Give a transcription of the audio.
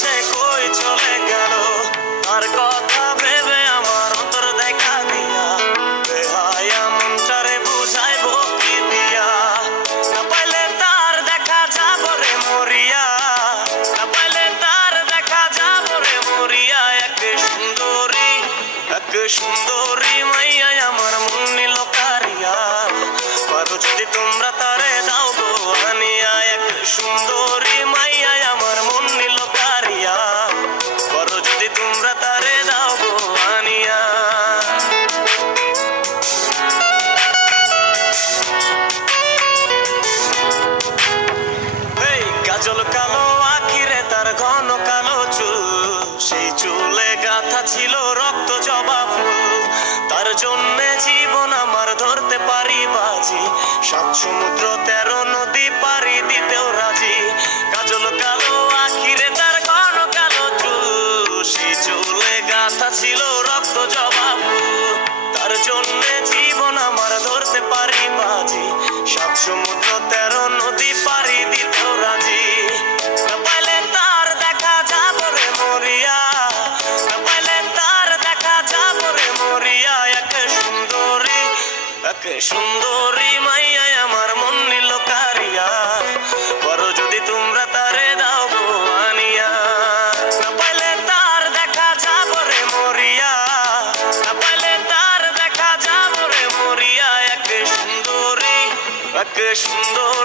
সে কই চলে গেল? আর কথা ভেবে আমার অন্তর দেখা দিয়া। বেহায়া মনটারে বুঝাইব কি দিয়া? না পাইলে তার দেখা যাব রে মরিয়া। না পাইলে তার দেখা যাব রে মরিয়া। এক সুন্দরী এক সুন্দরী মাইয়া আমার মন নিল কারিয়া। পারো যদি তোমরা তারে দাও গো আনিয়া। এক সুন্দর সাত সমুদ্র, তেরো নদী পাড়ি দিতেও রাজি। কাজল কালো আখিরে তার ঘন কালো চুল। সে চুলে গাথা ছিল রক্ত জবা। এক সুন্দরী মাইয়া আমার মন নিল কারিয়া। বড় যদি তোমরা তারে দাও আনিয়া। না পাইলে তার দেখা যাব রে মরিয়া। না পাইলে তার দেখা যাব রে মরিয়া। এক সুন্দরী, এক সুন্দর